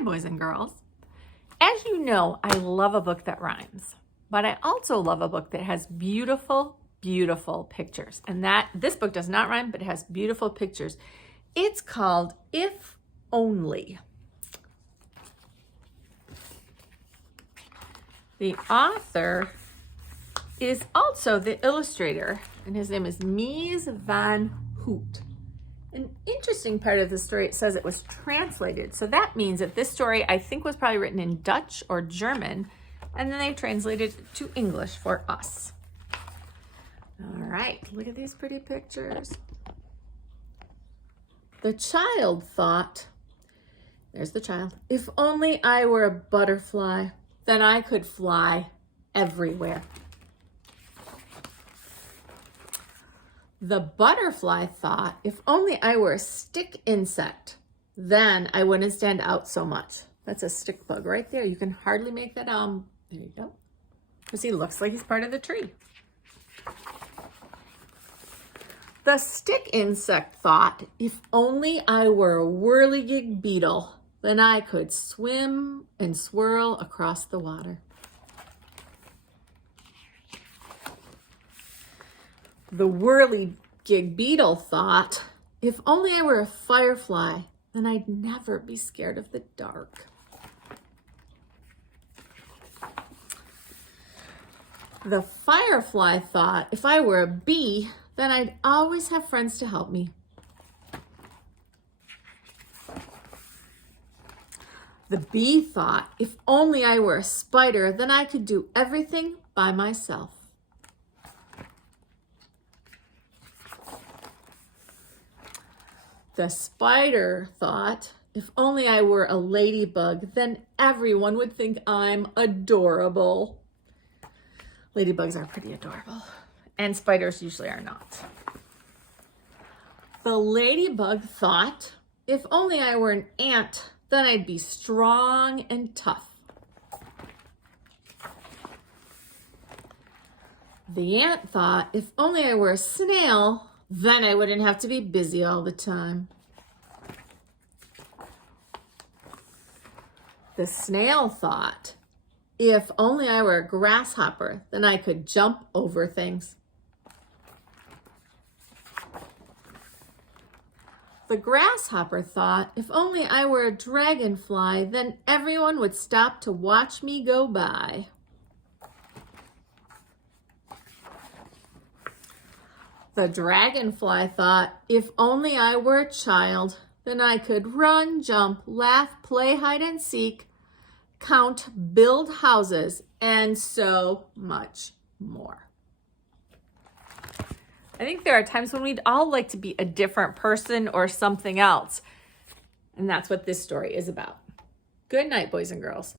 Hi, boys and girls. As you know, I love a book that rhymes, but I also love a book that has beautiful, beautiful pictures. And this book does not rhyme, but it has beautiful pictures. It's called If Only. The author is also the illustrator, and his name is Mies van Hout. An interesting part of the story, it says it was translated. So that means that this story, I think, was probably written in Dutch or German, and then they translated it to English for us. All right, look at these pretty pictures. The child thought, there's the child, if only I were a butterfly, then I could fly everywhere. The butterfly thought, if only I were a stick insect, then I wouldn't stand out so much. That's a stick bug right there. You can hardly make that, there you go. Because he looks like he's part of the tree. The stick insect thought, if only I were a whirligig beetle, then I could swim and swirl across the water. The whirligig beetle thought, if only I were a firefly, then I'd never be scared of the dark. The firefly thought, if I were a bee, then I'd always have friends to help me. The bee thought, if only I were a spider, then I could do everything by myself. The spider thought, if only I were a ladybug, then everyone would think I'm adorable. Ladybugs are pretty adorable, and spiders usually are not. The ladybug thought, if only I were an ant, then I'd be strong and tough. The ant thought, if only I were a snail, then I wouldn't have to be busy all the time. The snail thought, if only I were a grasshopper, then I could jump over things. The grasshopper thought, if only I were a dragonfly, then everyone would stop to watch me go by. The dragonfly thought, if only I were a child, then I could run, jump, laugh, play hide and seek, count, build houses, and so much more. I think there are times when we'd all like to be a different person or something else. And that's what this story is about. Good night, boys and girls.